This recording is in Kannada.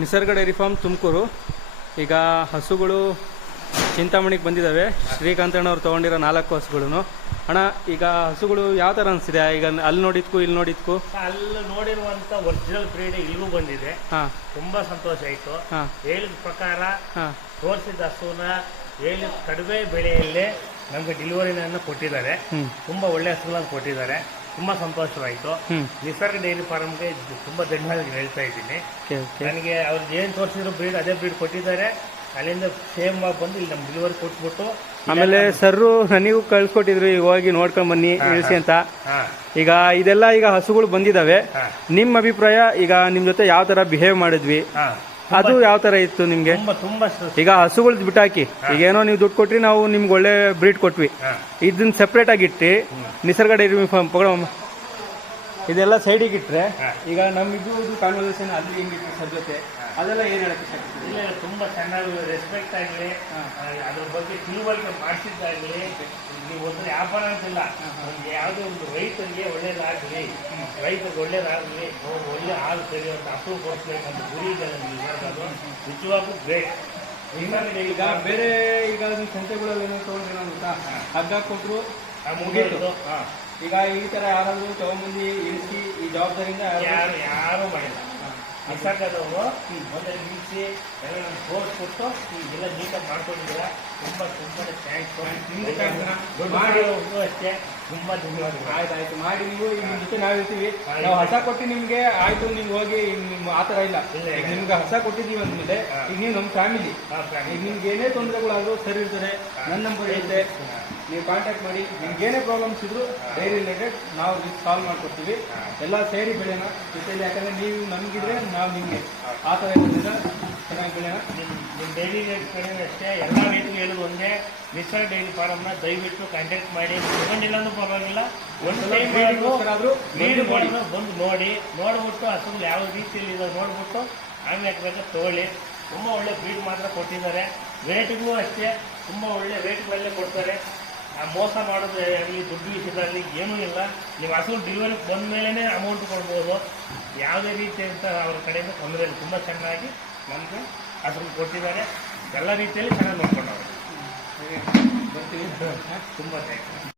ನಿಸರ್ಗ ಡೈರಿ ಫಾರ್ಮ್ ತುಮಕೂರು. ಈಗ ಹಸುಗಳು ಚಿಂತಾಮಣಿಗೆ ಬಂದಿದ್ದಾವೆ. ಶ್ರೀಕಾಂತ್ ಅಣ್ಣವ್ರು ತೊಗೊಂಡಿರೋ 4 ಹಸುಗಳು. ಅಣ್ಣ, ಈಗ ಹಸುಗಳು ಯಾವ ಥರ ಅನಿಸಿದೆ? ಈಗ ಅಲ್ಲಿ ನೋಡಿದ್ಕು ಇಲ್ಲಿ ನೋಡಿದ್ಕು ಅಲ್ಲಿ ನೋಡಿರುವಂಥ ಒರಿಜಿನಲ್ ಬ್ರೀಡ್ ಇಲ್ಲಿಗೂ ಬಂದಿದೆ. ಹಾಂ, ತುಂಬ ಸಂತೋಷ ಆಯಿತು. ಹಾಂ, ಹೇಳಿದ ಪ್ರಕಾರ ಹಾಂ, ತೋರಿಸಿದ ಹಸುನ ಹೇಳಿದ ಕಡಿಮೆ ಬೆಲೆಯಲ್ಲೇ ನಮಗೆ ಡೆಲಿವರಿನ ಕೊಟ್ಟಿದ್ದಾರೆ. ತುಂಬ ಒಳ್ಳೆ ಹಸುಗಳನ್ನು ಕೊಟ್ಟಿದ್ದಾರೆ. ತುಂಬ ಸಂತೋಷವಾಯಿತು. ನಿಸರ್ಗ ಡೈರಿ ಫಾರ್ಮ್ಗೆ ತುಂಬ ಧನ್ಯವಾದ ಹೇಳ್ತಾ ಇದ್ದೀನಿ. ನನಗೆ ಅವ್ರಿಗೆ ಏನು ತೋರಿಸಿದ್ರು ಬ್ರೀಡ್ ಅದೇ ಬ್ರೀಡ್ ಕೊಟ್ಟಿದ್ದಾರೆ. ಅಲ್ಲಿಂದ ಸೇಮ್ ಆಗಿ ಬಂದು ಇಲ್ಲಿ ನಮ್ಮ ಡೆಲಿವರಿ ಕೊಟ್ಬಿಟ್ಟು ಆಮೇಲೆ ಸರ್ರು ನನಗೂ ಕಳ್ಸಿಕೊಟ್ಟಿದ್ರು, ಈಗ ಹೋಗಿ ನೋಡ್ಕೊಂಡು ಬನ್ನಿ ಇಳಿಸಿ ಅಂತ. ಈಗ ಇದೆಲ್ಲ ಈಗ ಹಸುಗಳು ಬಂದಿದ್ದಾವೆ. ನಿಮ್ಮ ಅಭಿಪ್ರಾಯ, ಈಗ ನಿಮ್ಮ ಜೊತೆ ಯಾವ ಥರ ಬಿಹೇವ್ ಮಾಡಿದ್ವಿ ಅದು ಯಾವ ಥರ ಇತ್ತು ನಿಮಗೆ? ತುಂಬ ಈಗ ಹಸುಗಳು ಬಿಟ್ಟಾಕಿ, ಈಗ ಏನೋ ನೀವು ದುಡ್ಡು ಕೊಟ್ರಿ, ನಾವು ನಿಮ್ಗೆ ಒಳ್ಳೆ ಬ್ರೀಡ್ ಕೊಟ್ವಿ. ಇದನ್ನ ಸೆಪ್ರೇಟ್ ಆಗಿ ಇಟ್ಟು ನಿಸರ್ಗ ಡೈರಿ ಫಾರ್ಮ್ ಇದೆಲ್ಲ ಸೈಡಿಗೆ ಇಟ್ಟರೆ ಈಗ ನಮ್ಮಿದು ಕಾನ್ವರ್ಸೇಷನ್ ಅಲ್ಲಿ ಹೆಂಗಿತ್ತು ಸರ್ ಜೊತೆ, ಅದೆಲ್ಲ ಏನು ಹೇಳಕ್ಕೆ ಇಷ್ಟಪಡ್ತೀವಿ? ಇಲ್ಲ, ತುಂಬ ಚೆನ್ನಾಗಿ ರೆಸ್ಪೆಕ್ಟ್ ಆಗಲಿ, ಅದ್ರ ಬಗ್ಗೆ ತಿಳುವಳಿಕೆ ಮಾಡಿಸಿದ್ದಾಗಲಿ. ನೀವು ಒಂದು ವ್ಯಾಪಾರ ಅಂತಿಲ್ಲ, ನಮಗೆ ಯಾವುದೇ ಒಂದು ರೈತರಿಗೆ ಒಳ್ಳೇದಾಗಲಿ, ರೈತರಿಗೆ ಒಳ್ಳೇದಾಗಲಿ, ಒಳ್ಳೆ ಹಾಲು ತೆರೆಯುವಂಥ ಹಸು ಕೊಡಿಸ್ಬೇಕಂತ ಗುರಿ ಇದೆ ನಮಗೆ. ಅದು ನಿಜವಾಗ್ಲೂ ಗ್ರೇಟ್. ಈಗ ಬೇರೆ ಈಗ ಸಂತೆಗಳಲ್ಲಿ ಏನೋ ತೊಗೊಂಡ್ರೆ ಗೊತ್ತಾ, ಹಗ್ಗ ಕೊಟ್ಟರು ಮುಗಿಯಿತು. ಈಗ ಈ ಥರ ಯಾರಾದರೂ ತಗೊಂಬಂದು ಇಳಿಸಿ ಈ ಜವಾಬ್ದಾರಿಯಿಂದ ಯಾರೂ ಮಾಡಿಲ್ಲ. ನಿಸರ್ಗದವರು ಮೊದಲು ನಿಲ್ಲಿಸಿ ಎಲ್ಲ ನಮ್ಗೆ ತೋರಿಸ್ಬಿಟ್ಟು ಎಲ್ಲ ನೀಟಾಗಿ ಮಾಡ್ಕೊಂಡಿದ್ದೀರ. ತುಂಬ ಥ್ಯಾಂಕ್ಸ್. ಅಷ್ಟೇ ತುಂಬ ಧನ್ಯವಾದಗಳು. ಆಯ್ತು ಮಾಡಿ ನೀವು ನಿಮ್ಮ ಜೊತೆ ನಾವು ಇರ್ತೀವಿ. ನಾವು ಹಸ ಕೊಟ್ಟು ನಿಮಗೆ ಆಯ್ತು, ನೀವು ಹೋಗಿ ನಿಮ್ಮ ಆ ಥರ ಇಲ್ಲ. ನಿಮ್ಗೆ ಹಸ ಕೊಟ್ಟಿದ್ದೀವಿ ಅಂದಮೇಲೆ ಈಗ ನೀವು ನಮ್ಮ ಫ್ಯಾಮಿಲಿ, ಈಗ ನಿಮ್ಗೆ ಏನೇ ತೊಂದರೆಗಳಾದರೂ ಸರಿ ಇರ್ತಾರೆ. ನನ್ನ ನಂಬರ್ ಇದೆ, ನೀವು ಕಾಂಟ್ಯಾಕ್ಟ್ ಮಾಡಿ. ನಿಮ್ಗೆ ಏನೇ ಪ್ರಾಬ್ಲಮ್ಸ್ ಇದ್ರು ಡೈರಿ ರಿಲೇಟೆಡ್ ನಾವು ಸಾಲ್ವ್ ಮಾಡ್ಕೊಡ್ತೀವಿ. ಎಲ್ಲ ಸೇರಿ ಬೆಳೆಯೋಣ ಜೊತೆಯಲ್ಲಿ. ಯಾಕಂದರೆ ನೀವು ನಮಗಿದ್ರೆ ನಾವು ನಿಮಗೆ ಆ ಥರ ಇರೋದ್ರಿಂದ ಚೆನ್ನಾಗಿ ಬೆಳೆಯೋಣ. ನಿಮ್ಮ ಡೈರಿ ರೇಟ್ ಕಡೆಯೂ ಅಷ್ಟೇ. ಎಲ್ಲ ರೈತರು ಹೇಳೋದು ಒಂದೇ, ನಿಸರ್ಗ ಡೈರಿ ಫಾರ್ಮ್ನ ದಯವಿಟ್ಟು ಕಾಂಟ್ಯಾಕ್ಟ್ ಮಾಡಿ. ತಗೊಂಡಿಲ್ಲಂದ್ರೂ ಪರವಾಗಿಲ್ಲ, ಒಂದು ಟೈಮ್ ಬಂದು ನೋಡಿಬಿಟ್ಟು ಹಸುಗಳು ಯಾವ ರೀತಿಯಲ್ಲಿ ಇದೆ ನೋಡಿಬಿಟ್ಟು ಆಮೇಲೆ ಹಾಕಬೇಕು ತಗೊಳ್ಳಿ. ತುಂಬ ಒಳ್ಳೆ ಬ್ರೀಡ್ ಮಾತ್ರ ಕೊಟ್ಟಿದ್ದಾರೆ. ರೇಟಿಗೂ ಅಷ್ಟೇ ತುಂಬ ಒಳ್ಳೆ ರೇಟ್ಗಳಲ್ಲೇ ಕೊಡ್ತಾರೆ. ಮೋಸ ಮಾಡೋದು ಆಗಲಿ, ದುಡ್ಡು ವಿಷಯದಲ್ಲಿ ಏನೂ ಇಲ್ಲ. ನೀವು ಹಸು ಡೆಲಿವರಿ ಬಂದ ಮೇಲೇ ಅಮೌಂಟ್ ಕೊಡ್ಬೋದು. ಯಾವುದೇ ರೀತಿ ಅಂತ ಅವ್ರ ಕಡೆಯಿಂದ ತೊಂದರೆ ಇಲ್ಲ. ತುಂಬ ಚೆನ್ನಾಗಿ ನಮಗೆ ಹಸು ಕೊಟ್ಟಿದ್ದಾರೆ. ಎಲ್ಲ ರೀತಿಯಲ್ಲಿ ಚೆನ್ನಾಗಿ ನೋಡ್ಕೊಂಡವ್ರು. ಬರ್ತೀವಿ. ತುಂಬ ಥ್ಯಾಂಕ್ಸ್.